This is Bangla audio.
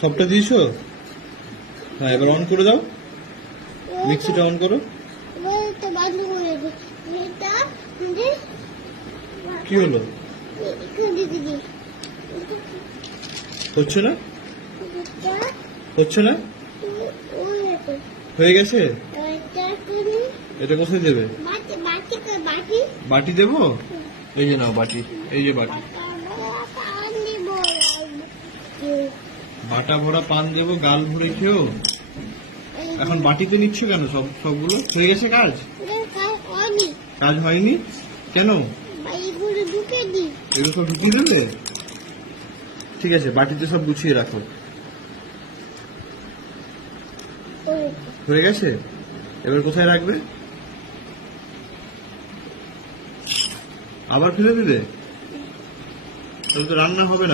সবটা দিয়েছো? হ্যাঁ, এবার অন করে দাও, মিক্সিটা অন করো। কি হলো? হচ্ছে না? হচ্ছে না? হয়ে গেছে? এটা কোথায় দেবে? বাটি দেবো? এই যে নাও বাটি, এই যে বাটি। বাটা ভরা পান দেবো, গাল ভরে খেও। এখন বাটিতে নিচ্ছ কেন? সবগুলো হয়ে গেছে কাজ? কাজ হয়নি কেন? এগুলো সব ঢুকিয়ে দেবে? ঠিক আছে, বাটিতে সব গুছিয়ে রাখো। হয়ে গেছে? এবার কোথায় রাখবে? আবার ফেলে দিবে? তাহলে তো রান্না হবে না।